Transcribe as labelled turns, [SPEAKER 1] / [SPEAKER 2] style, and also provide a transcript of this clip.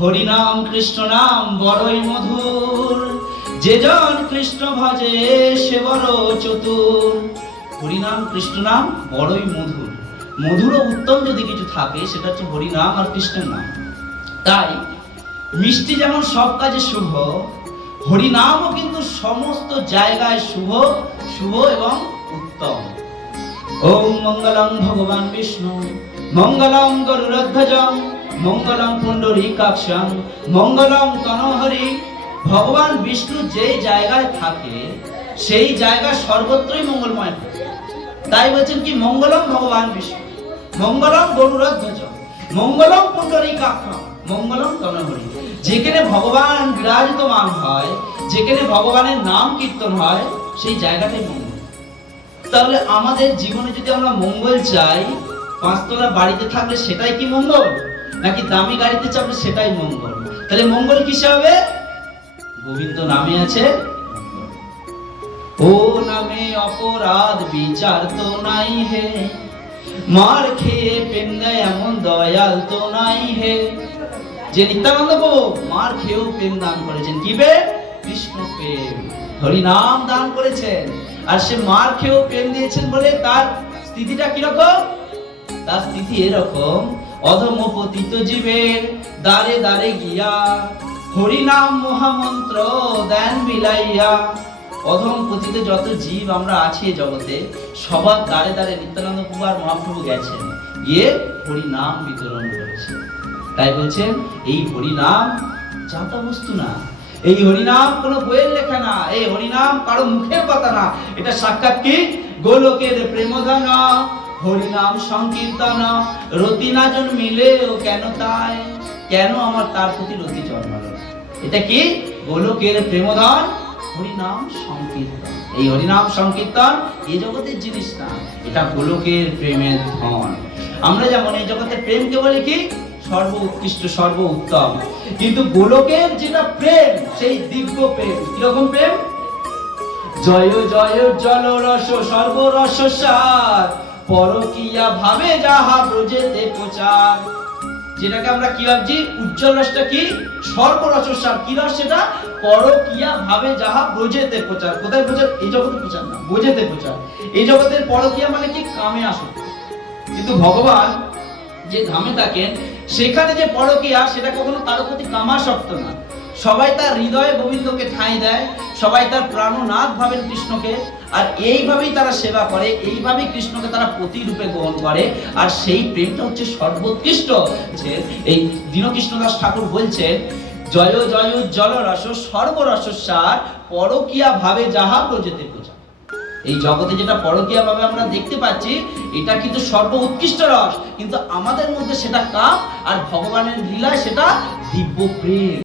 [SPEAKER 1] হরি নাম কৃষ্ণ নাম বড়ই মধুর। যেজন কৃষ্ণ ভজে, সে বড় চতুর। হরি নাম কৃষ্ণ নাম বড়ই মধুর। মধুর উত্তম যদি কিছু থাকে, সেটা হচ্ছে হরি নাম আর কৃষ্ণের নাম। তাই মিষ্টি যেমন সব কাজে শুভ, হরিনামও কিন্তু সমস্ত জায়গায় শুভ শুভ এবং উত্তম। ওম মঙ্গলং ভগবান বিষ্ণু মঙ্গলং গরুরধ্বজং মঙ্গলং পুণ্ডরীকাক্ষং মঙ্গলং তনহরি, ভগবান বিষ্ণু যে জায়গায় থাকে, সেই জায়গা সর্বত্রই মঙ্গলময় তাই বলছেন কি, মঙ্গলম ভগবান বিষ্ণু, মঙ্গলম গরুরধ্বজ মঙ্গলম পুণ্ডরীকাক্ষং মঙ্গলম তনহরি। যেখানে ভগবান বিরাজিতমান হয়, যেখানে ভগবানের নাম কীর্তন হয়, সেই জায়গাটাই মঙ্গল। তাহলে আমাদের জীবনে যদি আমরা মঙ্গল চাই, পাঁচতলা বাড়িতে থাকলে সেটাই কি মঙ্গল? নাকি দামি গাড়িতে চাপলে সেটাই মঙ্গল? তাহলে মঙ্গল কিসে হবে? গোবিন্দ নামে আছে। ও নামে অপরাধ বিচার তো নাই হে। মার খেয়ে দেয় এমন দয়াল তো নাই হে। যে নিত্যানন্দ প্রভু মার খেয়েও প্রেম দান করেছেন। কি প্রেম? কৃষ্ণ প্রেম। হরি নাম দান করেছেন। আর সে মার খেয়েও প্রেম দিয়েছেন বলে তার স্থিতিটা কীরকম? তার স্থিতি এরকম। অধম পতিত জীবের দারে দারে গিয়া হরি নাম মহামন্ত্র দেন বিলাইয়া। অধম পতিত যত জীব আমরা আছি জগতে, সবার দাঁড়ে দাঁড়ে নিত্যানন্দ আর মহাপ্রভু গেছেন। গিয়ে হরি নাম বিতরণ করেছে। তাই বলছেন, এই হরি নাম বস্তু না। এই হরিনাম কোনো বইয়ের লেখা না। এই হরিনাম কারও মুখের কথা না। এটা সাক্ষাৎ কি? গোলকের প্রেমধন। হরিনাম সংকীর্তন। রতি না জন্মিলে ও কেন তাই? কেন আমার তার প্রতি রতি জন্মালো? এটা কি? গোলকের প্রেমধন? হরিনাম সংকীর্তন। এই হরিনাম সংকীর্তন এই জগতের জিনিস না, এটা গোলকের প্রেমের ধন। আমরা যেমন এই জগতের প্রেমকে বলি কি? সর্ব উৎকৃষ্ট সর্ব উত্তম কিন্তু গোলকের যেটা প্রেম, সেই দিব্য প্রেম, কীরকম প্রেম? জয় জয় জল রস সর্বরস সার। পরকিয়া ভাবে যাহা ব্রজেতে প্রচার। যেটাকে আমরা কি ভাবছি? উজ্জ্বল রসটা কি? সর্বরস সার কি রস সেটা? পরকিয়া ভাবে যাহা ব্রজেতে প্রচার। কোথায় প্রচার? এই জগতে প্রচার না, বোঝেতে প্রচার। এই জগতের পরকিয়া মানে কি? কামে আসক্ত কিন্তু ভগবান যে ধামে থাকেন, সেখানে যে পরকিয়া, সেটা কখনো কারও প্রতি কামাসক্ত না। সবাই তার হৃদয়ে গোবিন্দকে ঠাঁই দেয়, সবাই তার প্রাণনাথ ভাবেন কৃষ্ণকে, আর এইভাবেই তারা সেবা করে, এইভাবেই কৃষ্ণকে তারা প্রতিরূপে গ্রহণ করে, আর সেই প্রেমটা হচ্ছে সর্বোৎকৃষ্ট। যে এই দীনকৃষ্ণ দাস ঠাকুর বলছেন, জয় জয় জল রস সর্বরস সার পরকিয়া ভাবে যাহা প্রজেতে প্রচার এই জগতে যেটা পরকীয়া ভাবে আমরা দেখতে পাচ্ছি, এটা কিন্তু সর্ব উৎকৃষ্ট রস। কিন্তু আমাদের মধ্যে সেটা কাপ, আর ভগবানের লীলায় সেটা দিব্য প্রেম।